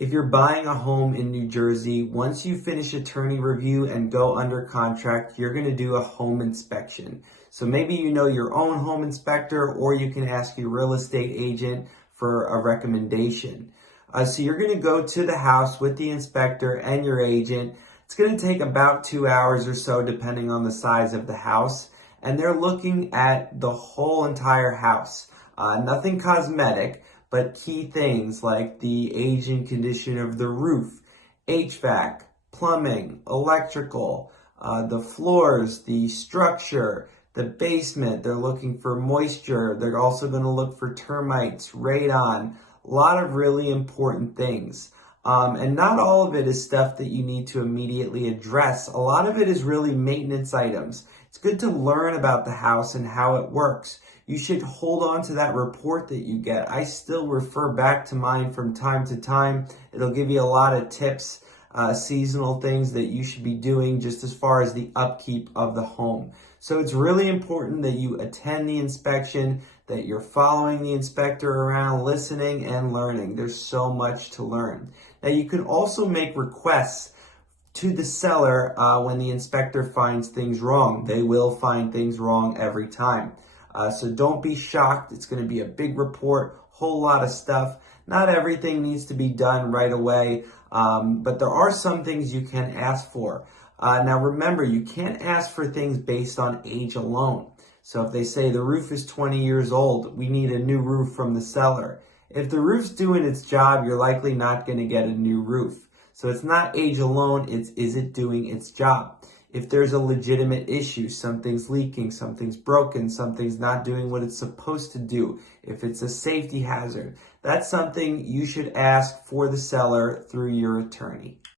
If you're buying a home in New Jersey, once you finish attorney review and go under contract, you're going to do a home inspection. So maybe you know your own home inspector, or you can ask your real estate agent for a recommendation. So you're going to go to the house with the inspector and your agent. It's going to take about 2 hours or so, depending on the size of the house. And they're looking at the whole entire house. Nothing cosmetic, but key things like the age and condition of the roof, HVAC, plumbing, electrical, the floors, the structure, the basement. They're looking for moisture. They're also going to look for termites, radon, a lot of really important things. And not all of it is stuff that you need to immediately address. A lot of it is really maintenance items. It's good to learn about the house and how it works. You should hold on to that report that you get. I still refer back to mine from time to time. It'll give you a lot of tips, seasonal things that you should be doing just as far as the upkeep of the home. So it's really important that you attend the inspection, that you're following the inspector around, listening and learning. There's so much to learn. Now you can also make requests to the seller when the inspector finds things wrong. They will find things wrong every time. So don't be shocked. It's going to be a big report, whole lot of stuff. Not everything needs to be done right away, but there are some things you can ask for. Now remember, you can't ask for things based on age alone. So if they say the roof is 20 years old, we need a new roof from the seller. If the roof's doing its job, you're likely not going to get a new roof. So it's not age alone, it's is it doing its job? If there's a legitimate issue, something's leaking, something's broken, something's not doing what it's supposed to do, if it's a safety hazard, that's something you should ask for the seller through your attorney.